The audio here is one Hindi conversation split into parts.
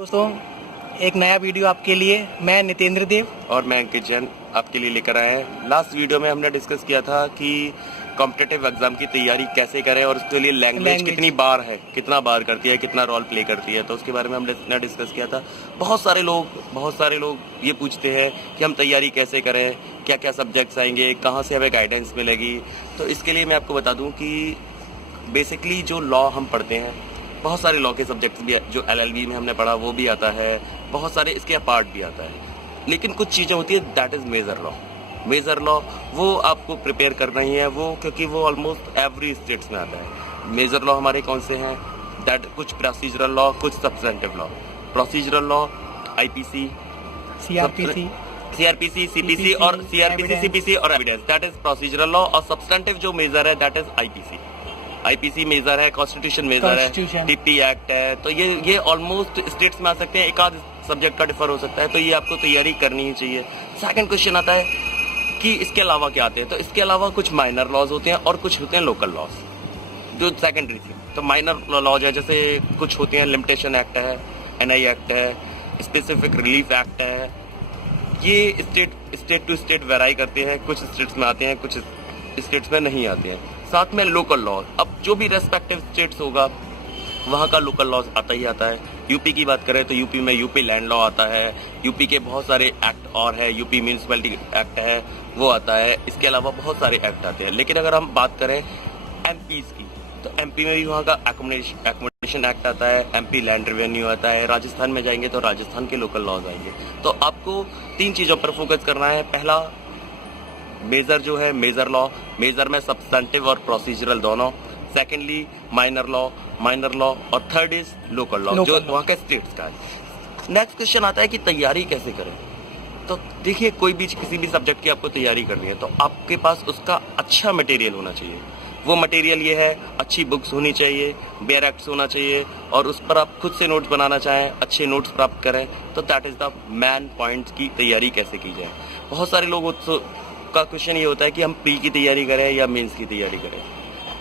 दोस्तों, एक नया वीडियो आपके लिए मैं नितेंद्र देव और मैं अंकित जैन आपके लिए लेकर आए हैं। लास्ट वीडियो में हमने डिस्कस किया था कि कॉम्पिटिटिव एग्जाम की तैयारी कैसे करें और उसके लिए लैंग्वेज कितनी बार है, कितना बार करती है, कितना रोल प्ले करती है, तो उसके बारे में हमने डिस्कस किया था। बहुत सारे लोग ये पूछते हैं कि हम तैयारी कैसे करें, क्या क्या सब्जेक्ट्स आएंगे, कहाँ से हमें गाइडेंस मिलेगी। तो इसके लिए मैं आपको बता दूँ कि बेसिकली जो लॉ हम पढ़ते हैं, बहुत सारे लॉ के सब्जेक्ट्स भी जो LLB में हमने पढ़ा वो भी आता है, बहुत सारे इसके अपार्ट भी आता है। लेकिन कुछ चीज़ें होती है दैट इज़ मेजर लॉ वो आपको प्रिपेयर करना ही है, वो क्योंकि वो ऑलमोस्ट एवरी स्टेट्स में आता है। मेजर लॉ हमारे कौन से हैं, दैट कुछ प्रोसीजरल लॉ, कुछ substantive law. Procedural law IPC, CRPC, CPC और CPC और evidence, that is procedural law. और सब्सटेंटिव जो मेजर है दैट इज IPC मेजर है, कॉन्स्टिट्यूशन मेजर है, TP एक्ट है। तो ये ऑलमोस्ट स्टेट्स में आ सकते हैं, एक आध सब्जेक्ट का डिफर हो सकता है, तो ये आपको तैयारी करनी ही चाहिए। सेकंड क्वेश्चन आता है कि इसके अलावा क्या आते हैं, तो इसके अलावा कुछ माइनर लॉज होते हैं और कुछ होते हैं लोकल लॉज जो सेकेंडरी थे। तो माइनर लॉज है, जैसे कुछ होते हैं लिमिटेशन एक्ट है, NI एक्ट है, स्पेसिफिक रिलीफ एक्ट है। ये स्टेट टू स्टेट वेराई करते हैं, कुछ स्टेट्स में आते हैं, कुछ स्टेट्स में नहीं आते हैं। साथ में लोकल लॉ, अब जो भी रेस्पेक्टिव स्टेट्स होगा वहाँ का लोकल लॉ आता ही आता है। यूपी की बात करें तो यूपी में यूपी लैंड लॉ आता है, यूपी के बहुत सारे एक्ट और है, यूपी म्यूनिसिपैलिटी एक्ट है वो आता है। इसके अलावा बहुत सारे एक्ट आते हैं। लेकिन अगर हम बात करें MPs की, तो MP में भी वहाँ का एकोमोडेशन एक्ट आता है, MP लैंड रेवेन्यू आता है। राजस्थान में जाएंगे तो राजस्थान के लोकल लॉज आएंगे। तो आपको 3 चीज़ों पर फोकस करना है। पहला मेजर जो है मेजर लॉ, मेजर में सब्सटेंटिव और प्रोसीजरल दोनों। सेकेंडली माइनर लॉ और थर्ड इज लोकल लॉ जो वहाँ के स्टेट्स का है। नेक्स्ट क्वेश्चन आता है कि तैयारी कैसे करें। तो देखिए, कोई भी किसी भी सब्जेक्ट की आपको तैयारी करनी है तो आपके पास उसका अच्छा मटेरियल होना चाहिए। वो मटेरियल ये है, अच्छी बुक्स होनी चाहिए, बेयर एक्ट्स होना चाहिए, और उस पर आप खुद से नोट्स बनाना चाहें, अच्छे नोट्स प्राप्त करें। तो that is the man point की तैयारी कैसे की जाए। बहुत सारे लोग का क्वेश्चन ये होता है कि हम प्री की तैयारी करें या मेंस की तैयारी करें।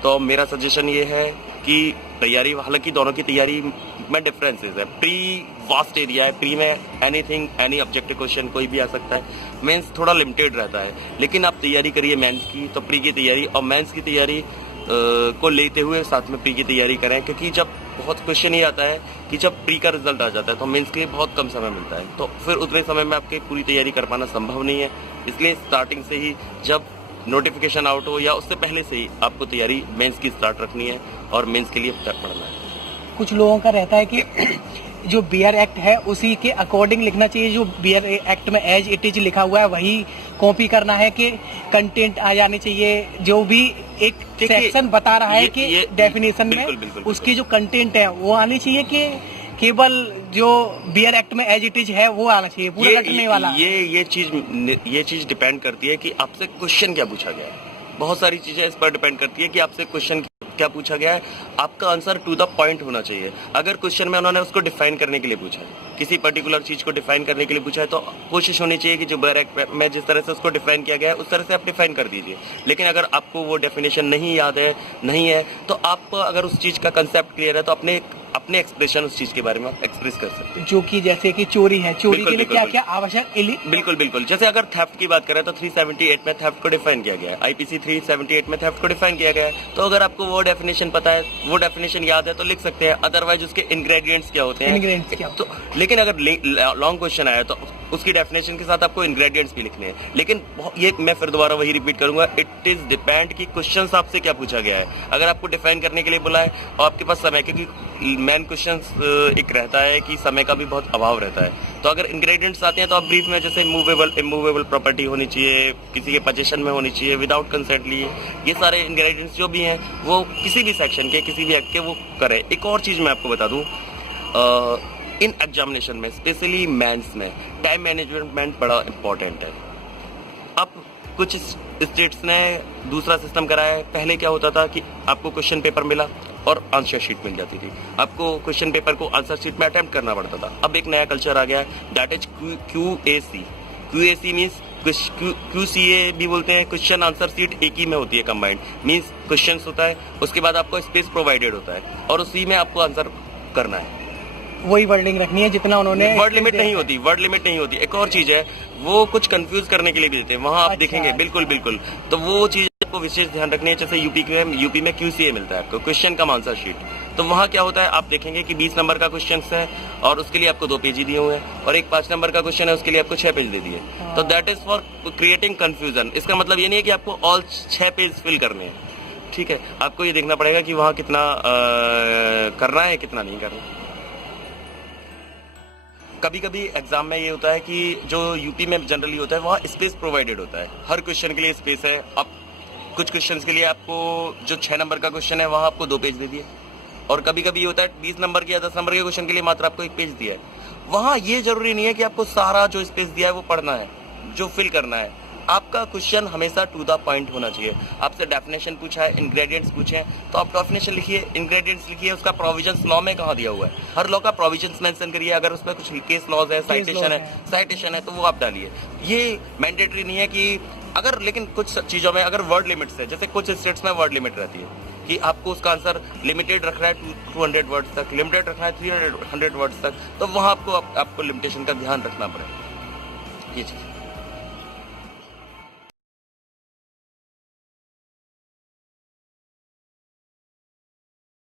तो मेरा सजेशन ये है कि तैयारी, हालांकि दोनों की तैयारी में डिफरेंसेस है। प्री वास्ट एरिया है, प्री में एनी ऑब्जेक्टिव क्वेश्चन कोई भी आ सकता है। मेंस थोड़ा लिमिटेड रहता है। लेकिन आप तैयारी करिए मेंस की, तो प्री की तैयारी और मेंस की तैयारी को लेते हुए साथ में प्री की तैयारी करें, क्योंकि जब बहुत क्वेश्चन ही आता है कि जब प्री का रिजल्ट आ जाता है तो मेंस के लिए बहुत कम समय मिलता है, तो फिर उतने समय में आपकी पूरी तैयारी कर पाना संभव नहीं है। इसलिए स्टार्टिंग से ही, जब नोटिफिकेशन आउट हो या उससे पहले से ही आपको तैयारी मेंस की स्टार्ट रखनी है और मेंस के लिए पढ़ना है। कुछ लोगों का रहता है कि जो BR एक्ट है उसी के अकॉर्डिंग लिखना चाहिए, जो BR एक्ट में एज इट इज लिखा हुआ है वही कॉपी करना है, कि कंटेंट आ जाने चाहिए। जो भी एक सेक्शन बता रहा है कि डेफिनेशन में बिल्कुल, उसकी जो कंटेंट है वो आनी चाहिए, कि केवल जो BR एक्ट में एज इट इज है वो आना चाहिए, पूरा कटने वाला। ये चीज डिपेंड करती है कि आपसे क्वेश्चन क्या पूछा गया है। बहुत सारी चीजें इस पर डिपेंड करती है कि आपसे क्वेश्चन क्या पूछा गया है। आपका आंसर टू द पॉइंट होना चाहिए। अगर क्वेश्चन में उन्होंने उसको डिफाइन करने के लिए पूछा है, किसी पर्टिकुलर चीज को डिफाइन करने के लिए पूछा है, तो कोशिश होनी चाहिए कि जो BR एक्ट में जिस तरह से उसको डिफाइन किया गया है उस तरह से आप डिफाइन कर दीजिए। लेकिन अगर आपको वो डेफिनेशन नहीं याद है, नहीं है, तो आप अगर उस चीज का कंसेप्ट क्लियर है तो अपने एक्सप्रेशन उस चीज के बारे में आप एक्सप्रेस कर सकते हैं। जो कि जैसे कि चोरी है, चोरी के लिए क्या क्या आवश्यक। बिल्कुल। जैसे अगर थेफ्ट की बात करें तो 378 में थेफ्ट को डिफाइन किया गया है, IPC 378 में थेफ्ट को डिफाइन किया गया है। तो अगर आपको वो डेफिनेशन पता है, वो डेफिनेशन याद है तो लिख सकते हैं। अदरवाइज उसके इंग्रेडिएंट्स क्या होते हैं तो, लेकिन अगर लॉन्ग क्वेश्चन आया तो उसकी डेफिनेशन के साथ आपको इंग्रेडिएंट्स भी लिखने हैं। लेकिन ये मैं फिर दोबारा वही रिपीट करूंगा, इट इज डिपेंड कि क्वेश्चन आपसे क्या पूछा गया है। अगर आपको डिफाइन करने के लिए बोला है और आपके पास समय, क्योंकि मेन क्वेश्चन एक रहता है कि समय का भी बहुत अभाव रहता है, तो अगर इंग्रेडिएंट्स आते हैं तो आप ब्रीफ में, जैसे मूवेबल इमूवेबल प्रॉपर्टी होनी चाहिए, किसी के पोजीशन में होनी चाहिए, विदाउट कंसेंट लिए, ये सारे इंग्रेडिएंट्स जो भी हैं वो किसी भी सेक्शन के, किसी भी एक्ट के वो करें। एक और चीज़ मैं आपको बता दूं, इन एग्जामिनेशन में स्पेशली मेंस में टाइम मैनेजमेंट बड़ा इंपॉर्टेंट है। अब कुछ स्टेट्स ने दूसरा सिस्टम कराया है। पहले क्या होता था कि आपको क्वेश्चन पेपर मिला और आंसर शीट मिल जाती थी, आपको क्वेश्चन पेपर को आंसर शीट में अटेम्प्ट करना पड़ता था। अब एक नया कल्चर आ गया है, that is QAC means QCA भी बोलते हैं, क्वेश्चन आंसर शीट एक ही में होती है, कंबाइंड मीन्स क्वेश्चन होता है, उसके बाद आपको स्पेस प्रोवाइडेड होता है और उसी में आपको आंसर करना है। वही वर्डिंग रखनी है जितना उन्होंने। वर्ड लिमिट नहीं होती, वर्ड लिमिट नहीं होती। एक और चीज है, वो कुछ कंफ्यूज करने के लिए भी देते हैं, वहां आप देखेंगे। बिल्कुल बिल्कुल, तो वो चीज को विशेष ध्यान रखनी है। जैसे यूपी में QCA मिलता है आपको, क्वेश्चन कम आंसर शीट। तो वहां क्या होता है, आप देखेंगे कि 20 नंबर का क्वेश्चन है और उसके लिए आपको 2 पेज ही दिए हुए हैं, और एक 5 नंबर का क्वेश्चन है उसके लिए आपको 6 पेज दे दिए। तो that is for creating confusion. इसका मतलब ये नहीं है कि आपको ऑल 6 पेज फिल करने हैं, ठीक है। आपको ये देखना पड़ेगा कि वहां कितना करना है, कितना नहीं करना। कभी कभी एग्जाम में ये होता है कि जो यूपी में जनरली होता है, वहाँ स्पेस प्रोवाइडेड होता है, हर क्वेश्चन के लिए स्पेस है। अब कुछ क्वेश्चंस के लिए आपको जो 6 नंबर का क्वेश्चन है वहाँ आपको 2 पेज दे दिए, और कभी कभी होता है 20 नंबर के या 10 नंबर के क्वेश्चन के लिए मात्र आपको 1 पेज दिया है। वहाँ ये जरूरी नहीं है कि आपको सारा जो स्पेस दिया है वो पढ़ना है, जो फिल करना है। आपका क्वेश्चन हमेशा टू द पॉइंट होना चाहिए। आपसे डेफिनेशन पूछा है, इंग्रेडिएंट्स पूछे हैं, तो आप डेफिनेशन लिखिए, इंग्रेडिएंट्स लिखिए, उसका प्रोविजंस लॉ में कहाँ दिया हुआ है, हर लॉ का प्रोविजंस मेंशन करिए। अगर उसमें कुछ केस लॉज है, साइटेशन है तो वो आप डालिए। ये मैंडेटरी नहीं है कि अगर, लेकिन कुछ चीजों में अगर वर्ड लिमिट्स है, जैसे कुछ स्टेट्स में वर्ड लिमिट रहती है कि आपको उसका आंसर लिमिटेड रखना है 200 वर्ड्स तक, लिमिटेड रखना है 300 वर्ड्स तक, तो वहाँ आपको लिमिटेशन का ध्यान रखना पड़ेगा। ये चीज